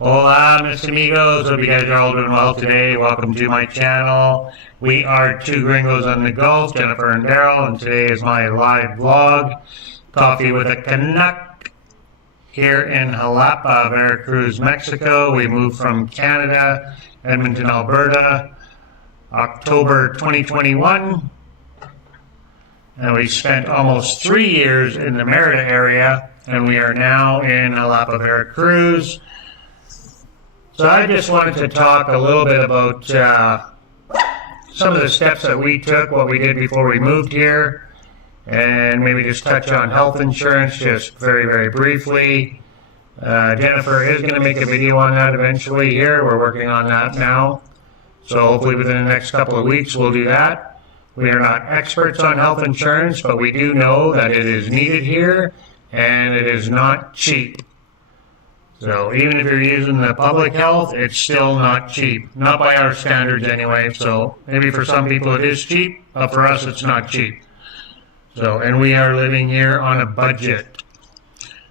Hola, mis amigos. Hope you guys are all doing well today. Welcome to my channel. We are two gringos on the Gulf, Jennifer and Darryle, and today is my live vlog. Coffee with a Canuck here in Jalapa, Veracruz, Mexico. We moved from Canada, Edmonton, Alberta, October 2021. And we spent almost 3 years in the Merida area, and we are now in Jalapa, Veracruz. So I just wanted to talk a little bit about some of the steps that we took, what we did before we moved here, and maybe just touch on health insurance just very, very briefly. Jennifer is going to make a video on that eventually here. We're working on that now. So hopefully within the next couple of weeks we'll do that. We are not experts on health insurance, but we do know that it is needed here and it is not cheap. So even if you're using the public health, it's still not cheap. Not by our standards anyway. So maybe for some people it is cheap, but for us it's not cheap. So, and we are living here on a budget.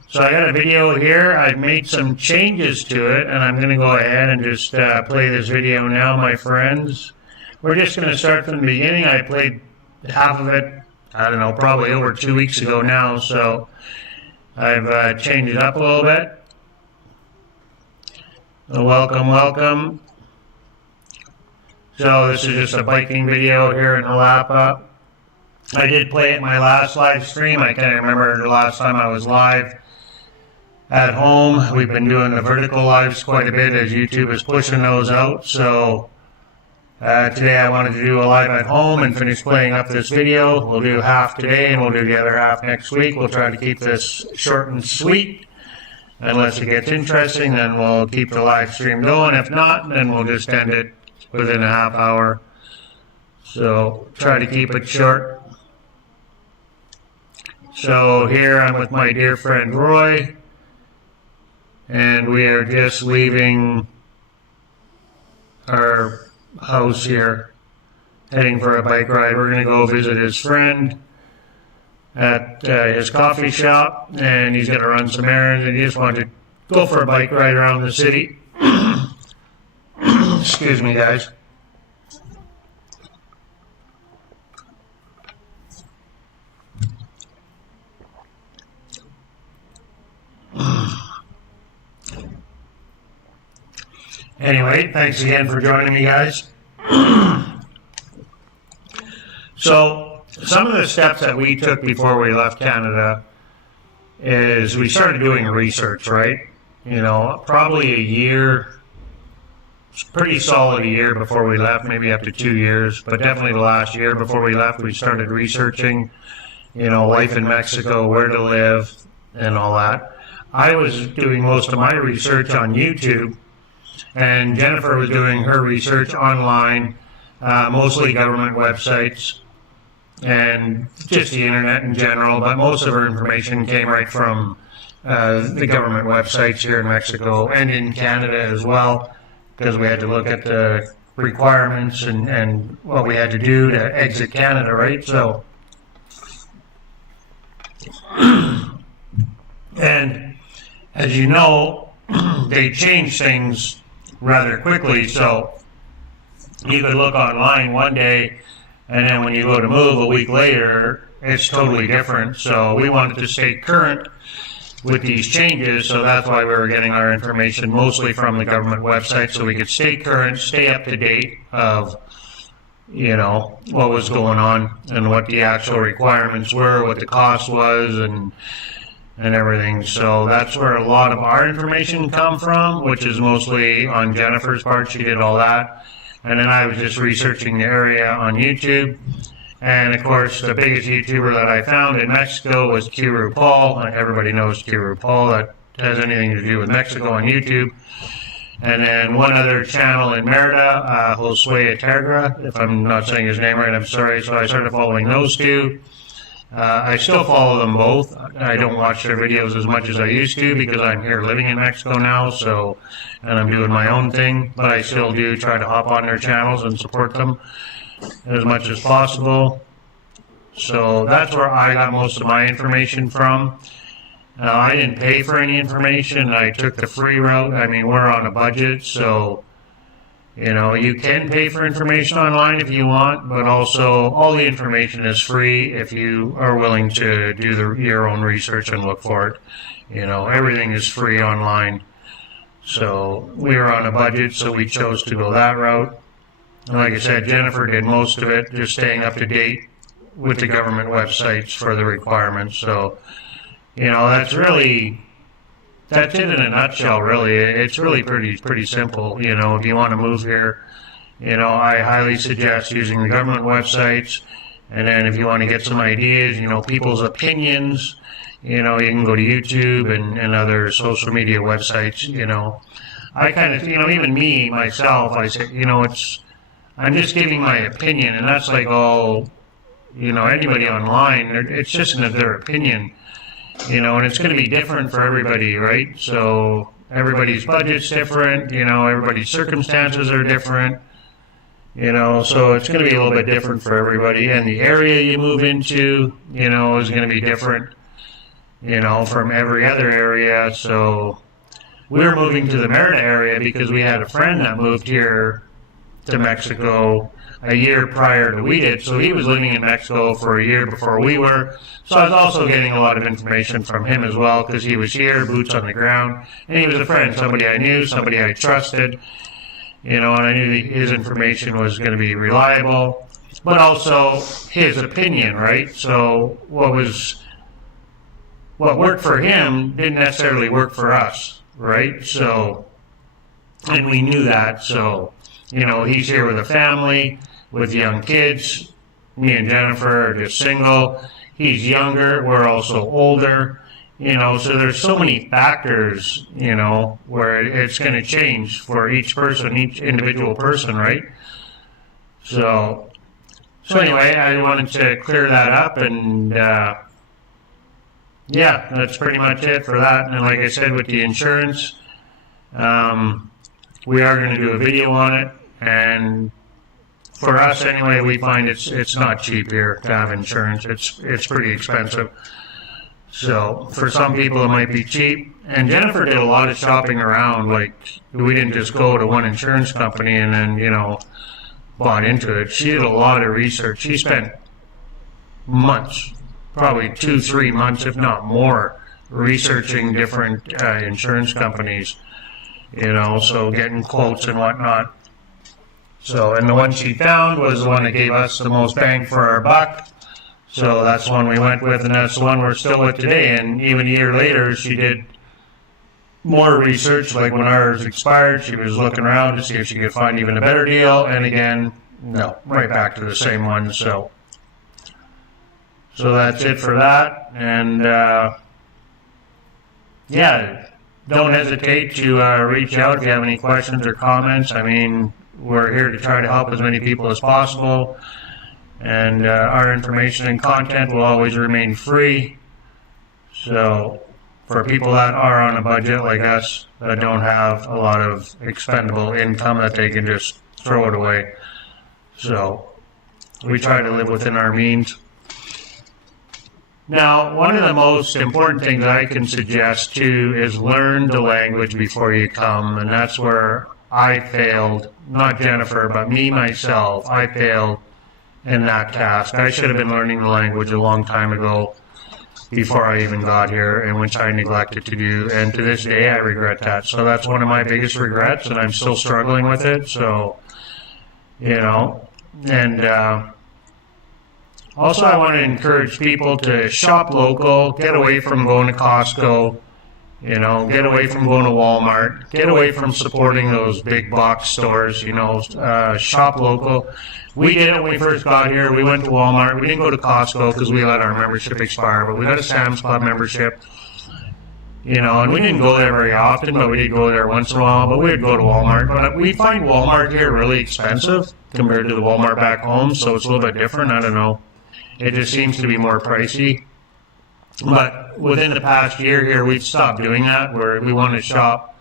So I got a video here. I've made some changes to it, and I'm going to go ahead and just play this video now, my friends. We're just going to start from the beginning. I played half of it, I don't know, probably over 2 weeks ago now. So I've changed it up a little bit. Welcome, welcome. So this is just a biking video here in Jalapa. I did play it in my last live stream. I can't remember the last time I was live at home. We've been doing the vertical lives quite a bit as YouTube is pushing those out. So today I wanted to do a live at home and finish playing up this video. We'll do half today and we'll do the other half next week. We'll try to keep this short and sweet. Unless it gets interesting, then we'll keep the live stream going. If not, then we'll just end it within a half hour. So try to keep it short. So here I'm with my dear friend Roy, and we are just leaving our house here, heading for a bike ride. We're going to go visit his friend at his coffee shop, and he's going to run some errands, and he just wanted to go for a bike ride around the city. Excuse me, guys. Anyway, thanks again for joining me, guys. So some of the steps that we took before we left Canada is we started doing research, right? You know, probably a year, pretty solid a year before we left, maybe up to 2 years, but definitely the last year before we left, we started researching, you know, life in Mexico, where to live, and all that. I was doing most of my research on YouTube, and Jennifer was doing her research online, mostly government websites, and just the internet in general, but most of her information came right from the government websites here in Mexico and in Canada as well, because we had to look at the requirements and what we had to do to exit Canada, right? So, and as you know, they changed things rather quickly, so you could look online one day, and then when you go to move a week later, it's totally different. So we wanted to stay current with these changes, so that's why we were getting our information mostly from the government website, so we could stay current, stay up to date of, you know, what was going on and what the actual requirements were, what the cost was, and everything. So that's where a lot of our information come from, which is mostly on Jennifer's part. She did all that. And then I was just researching the area on YouTube. And of course, the biggest YouTuber that I found in Mexico was Kiru Paul. Everybody knows Kiru Paul. That has anything to do with Mexico on YouTube. And then one other channel in Merida, Josue Tergra. If I'm not saying his name right, I'm sorry. So I started following those two. I still follow them both. I don't watch their videos as much as I used to because I'm here living in Mexico now, so, and I'm doing my own thing, but I still do try to hop on their channels and support them as much as possible. So that's where I got most of my information from. I didn't pay for any information. I took the free route. I mean, we're on a budget, so you can pay for information online if you want, but also all the information is free if you are willing to do your own research and look for it. Everything is free online. So we were on a budget, so we chose to go that route. And like I said, Jennifer did most of it, just staying up to date with the government websites for the requirements. So, that's it in a nutshell, really. It's really pretty simple. If you want to move here, I highly suggest using the government websites. And then if you want to get some ideas, people's opinions, you can go to YouTube and other social media websites. I kind of, even me, myself, I say, I'm just giving my opinion, and that's like all, anybody online, it's just their opinion. And it's going to be different for everybody, right? So everybody's budget's different, everybody's circumstances are different, so it's going to be a little bit different for everybody. And the area you move into, is going to be different, from every other area. So we were moving to the Merida area because we had a friend that moved here to Mexico a year prior to we did, so he was living in Mexico for a year before we were. So I was also getting a lot of information from him as well because he was here, boots on the ground, and he was a friend, somebody I knew, somebody I trusted, and I knew his information was going to be reliable, but also his opinion, right? So what worked for him didn't necessarily work for us, right? So, and we knew that, so he's here with a family, with young kids. Me and Jennifer are just single. He's younger. We're also older. So there's so many factors, where it's going to change for each person, each individual person, right? So anyway, I wanted to clear that up, and yeah, that's pretty much it for that. And like I said, with the insurance, we are going to do a video on it. And for us anyway, we find it's not cheap here to have insurance. It's pretty expensive. So for some people it might be cheap. And Jennifer did a lot of shopping around. Like, we didn't just go to one insurance company and then bought into it. She did a lot of research. She spent months, probably 2-3 months, if not more, researching different insurance companies. So getting quotes and whatnot. So, and the one she found was the one that gave us the most bang for our buck. So that's the one we went with, and that's the one we're still with today. And even a year later, she did more research. Like when ours expired, she was looking around to see if she could find even a better deal. And again, no, right back to the same one. So that's it for that. And yeah, don't hesitate to reach out if you have any questions or comments. I mean, we're here to try to help as many people as possible, and our information and content will always remain free. So for people that are on a budget like us, that don't have a lot of expendable income that they can just throw it away. So we try to live within our means. Now, one of the most important things I can suggest too is learn the language before you come, and that's where I failed, not Jennifer, but me, myself. I failed in that task. I should have been learning the language a long time ago before I even got here, and which I neglected to do. And to this day, I regret that. So that's one of my biggest regrets, and I'm still struggling with it. So, and also I want to encourage people to shop local, get away from going to Costco. Get away from going to Walmart, get away from supporting those big box stores, shop local. We did it when we first got here. We went to Walmart. We didn't go to Costco because we let our membership expire, but we got a Sam's Club membership, and we didn't go there very often, but we did go there once in a while, but we would go to Walmart. But we find Walmart here really expensive compared to the Walmart back home, so it's a little bit different. I don't know. It just seems to be more pricey. But within the past year here, we've stopped doing that, where we want to shop,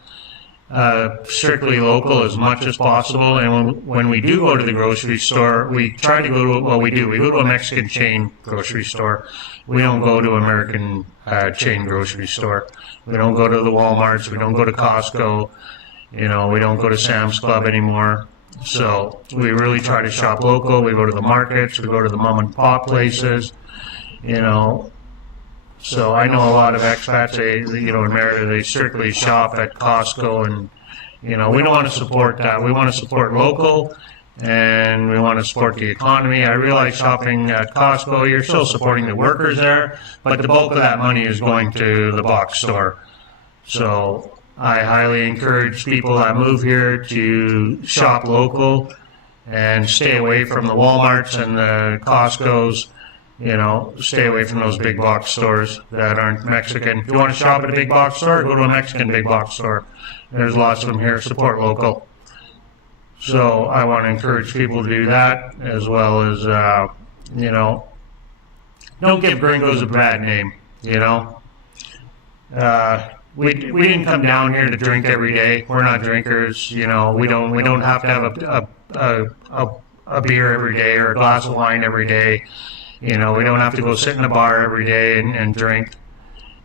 strictly local as much as possible. And when we do go to the grocery store, we try to go to, well, we go to a Mexican chain grocery store. We don't go to American chain grocery store. We don't go to the Walmarts. We don't go to Costco. You know, we don't go to Sam's Club anymore. So we really try to shop local. We go to the markets. We go to the mom and pop places. You know, so I know a lot of expats, in America, they strictly shop at Costco, and, we don't want to support that. We want to support local, and we want to support the economy. I realize shopping at Costco, you're still supporting the workers there, but the bulk of that money is going to the box store. So I highly encourage people that move here to shop local and stay away from the Walmarts and the Costcos. Stay away from those big box stores that aren't Mexican. If you want to shop at a big box store, go to a Mexican big box store. There's lots of them here. Support local. So I want to encourage people to do that, as well as, don't give Gringos a bad name, We didn't come down here to drink every day. We're not drinkers, We don't have to have a beer every day or a glass of wine every day. We don't have to go sit in a bar every day and drink.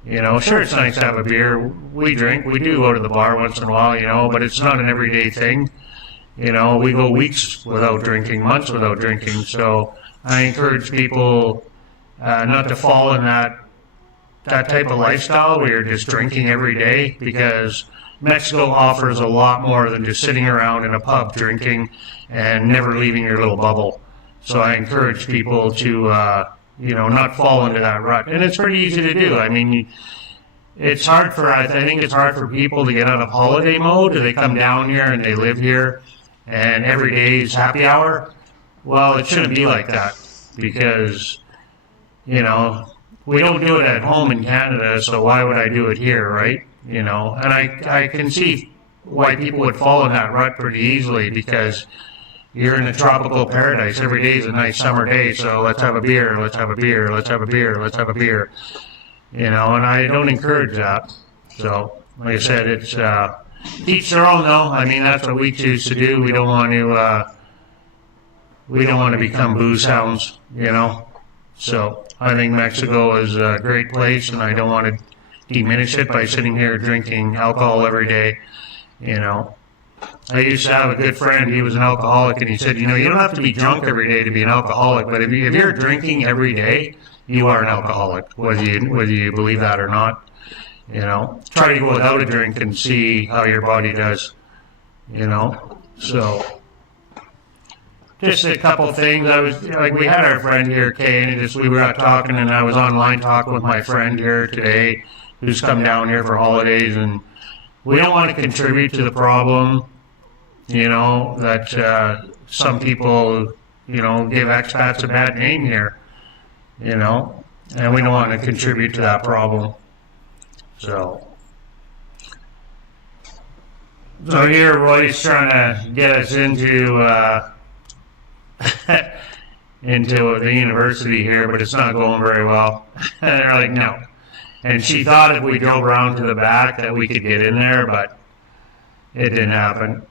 Sure, it's nice to have a beer. We drink. We do go to the bar once in a while, but it's not an everyday thing. We go weeks without drinking, months without drinking. So I encourage people not to fall in that type of lifestyle where you're just drinking every day, because Mexico offers a lot more than just sitting around in a pub drinking and never leaving your little bubble. So I encourage people to, not fall into that rut. And it's pretty easy to do. I mean, I think it's hard for people to get out of holiday mode. They come down here and they live here, and every day is happy hour. Well, it shouldn't be like that, because, we don't do it at home in Canada, so why would I do it here, right? And I can see why people would fall in that rut pretty easily, because you're in a tropical paradise. Every day is a nice summer day, so let's have a beer, let's have a beer, let's have a beer, let's have a beer. And I don't encourage that. So, like I said, it's each their own, though. I mean, that's what we choose to do. We don't want to become booze hounds, So I think Mexico is a great place, and I don't want to diminish it by sitting here drinking alcohol every day, I used to have a good friend. He was an alcoholic, and he said, you don't have to be drunk every day to be an alcoholic, but if you're drinking every day, you are an alcoholic, whether you believe that or not. Try to go without a drink and see how your body does. So just a couple things. We had our friend here, Kay, and we were out talking, and I was online talking with my friend here today, who's come down here for holidays, and we don't want to contribute to the problem, that some people, give expats a bad name here, and we don't want to contribute to that problem. So here Roy's trying to get us into into the university here, but it's not going very well. They're like, no. And she thought if we drove around to the back that we could get in there, but it didn't happen.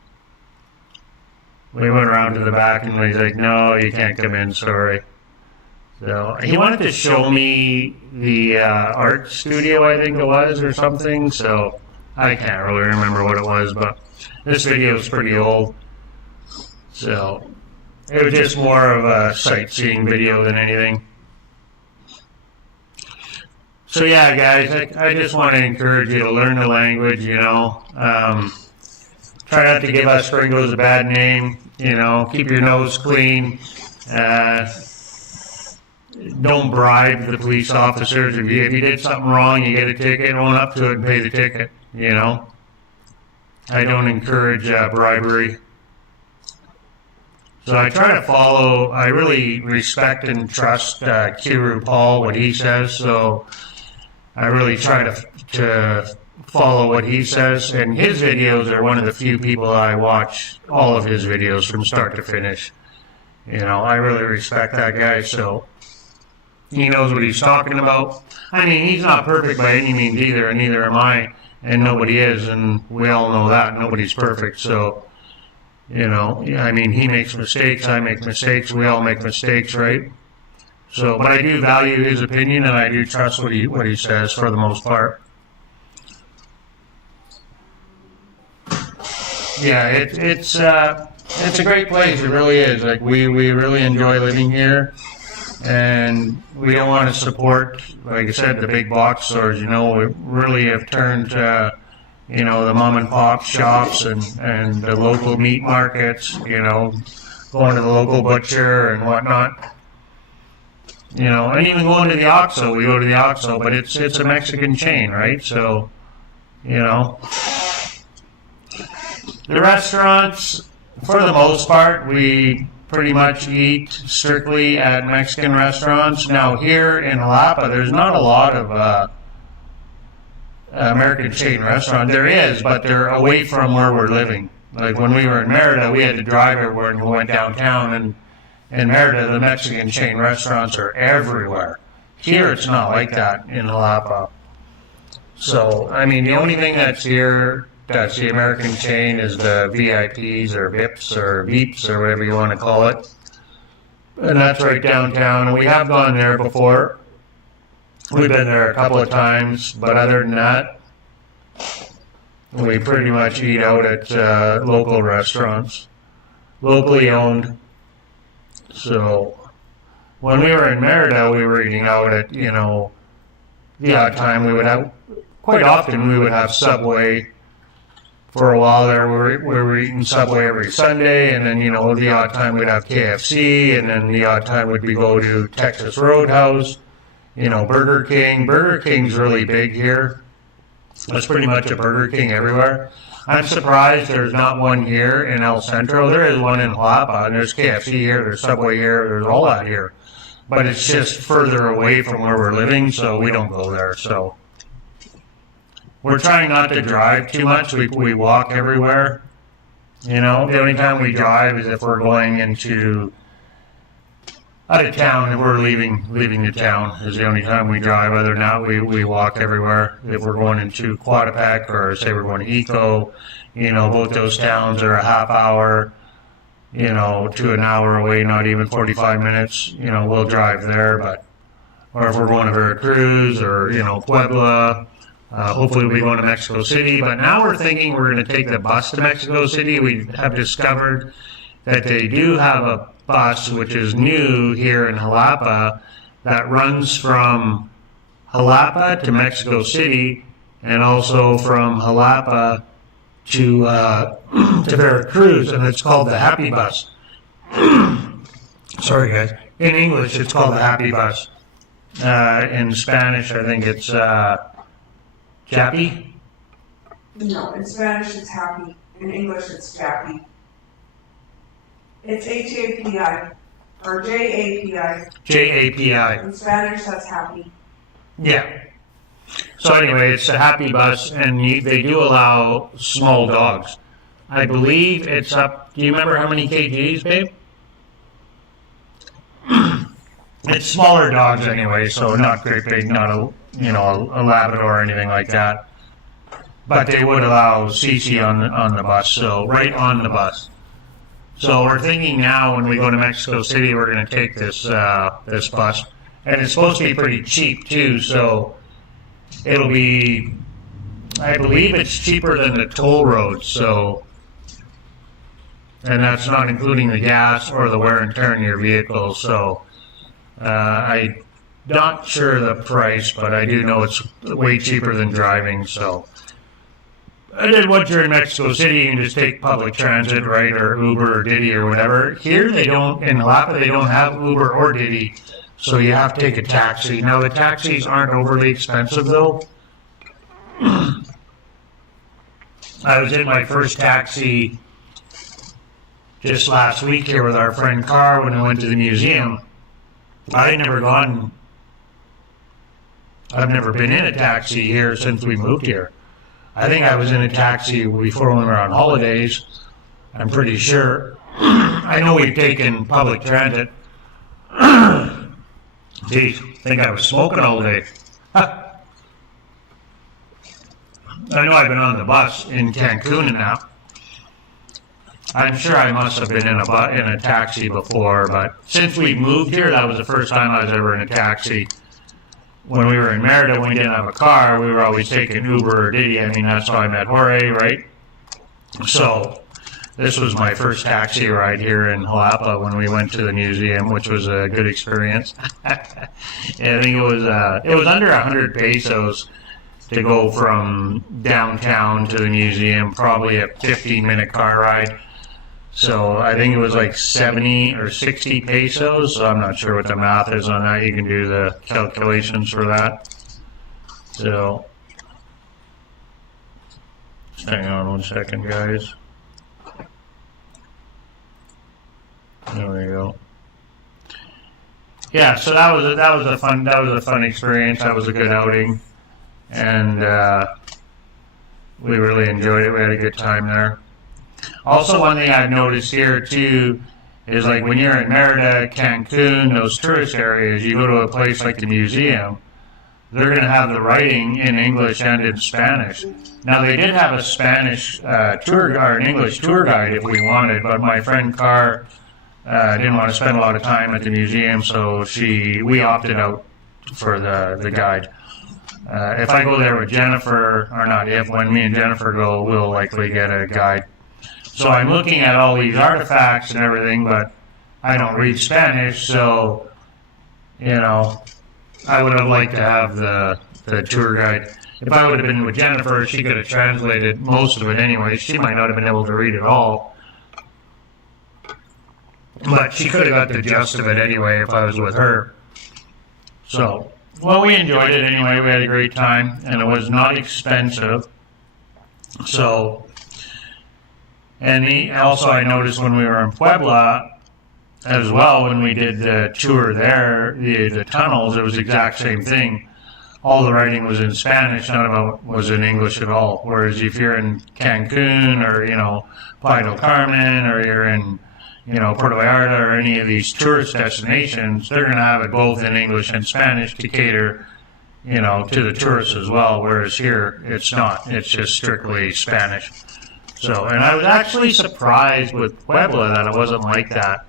We went around to the back, and he's like, no, you can't come in, sorry. So he wanted to show me the art studio, I think it was, or something, so I can't really remember what it was, but this video is pretty old. So it was just more of a sightseeing video than anything. So yeah, guys, I just want to encourage you to learn the language, try not to give us Gringos a bad name, keep your nose clean. Don't bribe the police officers. If you did something wrong, you get a ticket, own up to it and pay the ticket, I don't encourage bribery. So I try to follow, I really respect and trust Kiru Paul, what he says, so I really try to follow what he says, and his videos are one of the few people I watch all of his videos from start to finish. I really respect that guy, so he knows what he's talking about. I mean, he's not perfect by any means either, and neither am I, and nobody is, and we all know that nobody's perfect. So, you know, I mean, he makes mistakes, I make mistakes, we all make mistakes, right? So, but I do value his opinion, and I do trust what he says for the most part. Yeah, it's a great place. It really is. Like we really enjoy living here, and we don't want to support, like I said, the big box stores. You know, we really have turned to, you know, the mom and pop shops and the local meat markets. You know, going to the local butcher and whatnot. You know, and even going to the OXXO. We go to the OXXO, but it's a Mexican chain, right? So, you know. The restaurants, for the most part, we pretty much eat strictly at Mexican restaurants. Now here in Jalapa, there's not a lot of American chain restaurants. There is, but they're away from where we're living. Like when we were in Merida, we had to drive everywhere, and we went downtown, and in Merida, the Mexican chain restaurants are everywhere. Here, it's not like that in Jalapa. So, I mean, the only thing that's here that's the American chain is the VIPs or VIPs or VEEPs or whatever you want to call it. And that's right downtown. And we have gone there before. We've been there a couple of times, but other than that, we pretty much eat out at local restaurants, locally owned. So when we were in Merida, we were eating out at, you know, the odd time we would have, quite often we would have Subway. For a while there, we were eating Subway every Sunday, and then, you know, the odd time we'd have KFC, and then the odd time would we go to Texas Roadhouse, you know, Burger King. Burger King's really big here. There's pretty much a Burger King everywhere. I'm surprised there's not one here in El Centro. There is one in Jalapa, and there's KFC here, there's Subway here, there's all that here. But it's just further away from where we're living, so we don't go there, so. We're trying not to drive too much. We walk everywhere. You know, the only time we drive is if we're going into out of town. If we're leaving the town is the only time we drive. Other than that, we walk everywhere. If we're going into Quatapec or say we're going to Eco, you know, both those towns are a half hour, you know, to an hour away. Not even 45 minutes. You know, we'll drive there. But or if we're going to Veracruz or, you know, Puebla. Hopefully we'll be going to Mexico City, but now we're thinking we're going to take the bus to Mexico City. We have discovered that they do have a bus, which is new here in Jalapa, that runs from Jalapa to Mexico City, and also from Jalapa to Veracruz, and it's called the Happy Bus. Sorry, guys. In English, it's called the Happy Bus. In Spanish, I think it's Jappy? No, in Spanish it's happy. In English it's Jappy. It's H-A-P-I. Or J-A-P-I. J-A-P-I. In Spanish that's happy. Yeah. So anyway, it's a Happy Bus, and they do allow small dogs. I believe it's up, do you remember how many kgs, babe? It's smaller dogs anyway, so not great big, not a, you know, a Labrador or anything like that. But they would allow Cece on the bus, so right on the bus. So we're thinking now when we go to Mexico City, we're going to take this this bus, and it's supposed to be pretty cheap too. So it'll be, I believe it's cheaper than the toll roads. So, and that's not including the gas or the wear and tear in your vehicle. So. I'm not sure the price, but I do know it's way cheaper than driving, so. And then once you're in Mexico City, you can just take public transit, right, or Uber or Didi or whatever. Here they don't, in Jalapa, they don't have Uber or Didi, so you have to take a taxi. Now the taxis aren't overly expensive though. I was in my first taxi just last week here with our friend Carr when we went to the museum. I've never been in a taxi here since we moved here. I think I was in a taxi before when we were on holidays. I'm pretty sure. I know we've taken public transit. Geez, I think I was smoking all day. I know I've been on the bus in Cancun and that. I'm sure I must have been in a taxi before, but since we moved here, that was the first time I was ever in a taxi. When we were in Merida, when we didn't have a car, we were always taking Uber or Didi. I mean, that's how I met Jorge, right? So this was my first taxi ride here in Jalapa when we went to the museum, which was a good experience. I think it was under 100 pesos to go from downtown to the museum, probably a 15-minute car ride. So I think it was like 70 or 60 pesos. So I'm not sure what the math is on that. You can do the calculations for that. So hang on 1 second, guys. There we go. Yeah, so that was a fun experience. That was a good outing, and we really enjoyed it. We had a good time there. Also, one thing I've noticed here too is like when you're in Merida, Cancun, those tourist areas, you go to a place like the museum, they're going to have the writing in English and in Spanish. Now, they did have a Spanish tour guide, or an English tour guide if we wanted, but my friend Carr didn't want to spend a lot of time at the museum, so we opted out for the guide. If I go there with Jennifer, or not if, when me and Jennifer go, we'll likely get a guide. So I'm looking at all these artifacts and everything, but I don't read Spanish, so, you know, I would have liked to have the tour guide. If I would have been with Jennifer, she could have translated most of it anyway. She might not have been able to read it all, but she could have got the gist of it anyway if I was with her. So, well, we enjoyed it anyway. We had a great time, and it was not expensive. So, and also I noticed when we were in Puebla as well, when we did the tour there, the tunnels, it was the exact same thing. All the writing was in Spanish, none of it was in English at all. Whereas if you're in Cancun or, you know, Playa del Carmen, or you're in, you know, Puerto Vallarta or any of these tourist destinations, they're going to have it both in English and Spanish to cater, you know, to the tourists as well. Whereas here, it's not. It's just strictly Spanish. So, and I was actually surprised with Puebla that it wasn't like that,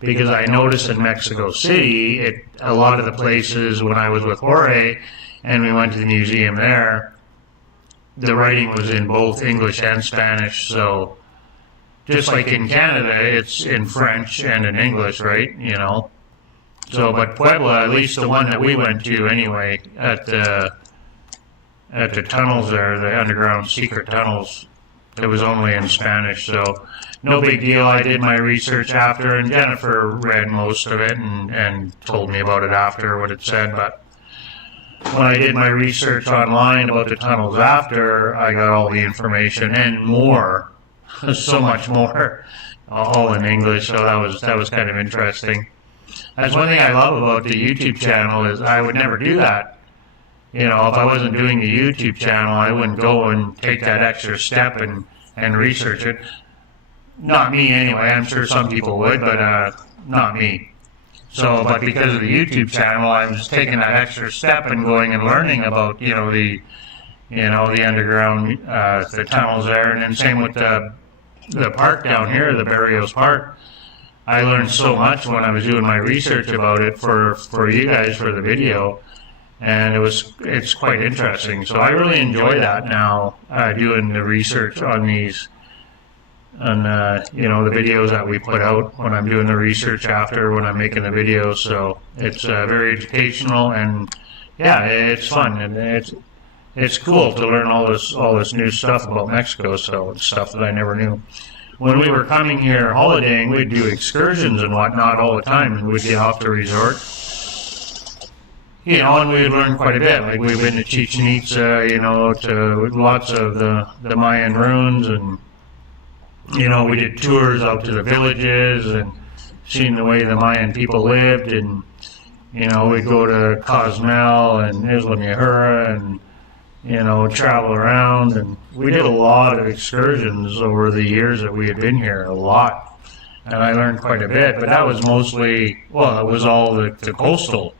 because I noticed in Mexico City, a lot of the places when I was with Jorge and we went to the museum there, the writing was in both English and Spanish. So just like in Canada, it's in French and in English, right? You know. So, but Puebla, at least the one that we went to anyway, at the tunnels there, the underground secret tunnels, it was only in Spanish. So no big deal. I did my research after, and Jennifer read most of it and told me about it after, what it said. But when I did my research online about the tunnels after, I got all the information and more, so much more, all in English. So that was kind of interesting. That's one thing I love about the YouTube channel, is I would never do that. You know, if I wasn't doing the YouTube channel, I wouldn't go and take that extra step and research it. Not me anyway. I'm sure some people would, but not me. So, but because of the YouTube channel, I was taking that extra step and going and learning about, the underground, the tunnels there, and then same with the park down here, the Barrios Park. I learned so much when I was doing my research about it for you guys for the video, and it's quite interesting. So I really enjoy that now, doing the research on these. And the videos that we put out when I'm doing the research after, when I'm making the videos. So it's very educational, and yeah, it's fun, and it's cool to learn all this new stuff about Mexico. So it's stuff that I never knew. When we were coming here holidaying, we'd do excursions and whatnot all the time, and we'd get off the resort. And we'd learn quite a bit. Like we've been to Chichen Itza, to lots of the Mayan ruins, and we did tours out to the villages and seeing the way the Mayan people lived, and we'd go to Cozumel and Isla Mujeres and travel around, and we did a lot of excursions over the years that we had been here, a lot, and I learned quite a bit. But that was mostly, it was all the coastal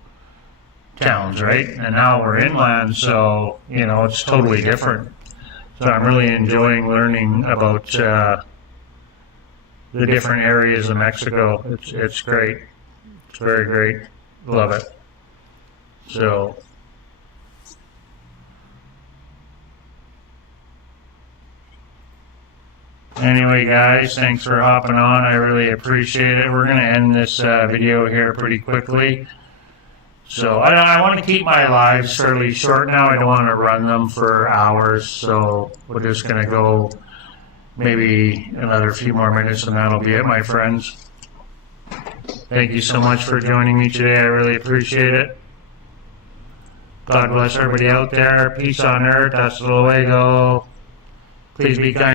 towns, right? And now we're inland, so it's totally different. So I'm really enjoying learning about the different areas of Mexico. It's great. It's very great. Love it. So anyway, guys, thanks for hopping on. I really appreciate it. We're going to end this video here pretty quickly. So I want to keep my lives fairly short now. I don't want to run them for hours. So we're just going to go maybe another few more minutes and that'll be it, my friends. Thank you so much for joining me today. I really appreciate it. God bless everybody out there. Peace on earth. Hasta luego. Please be kind.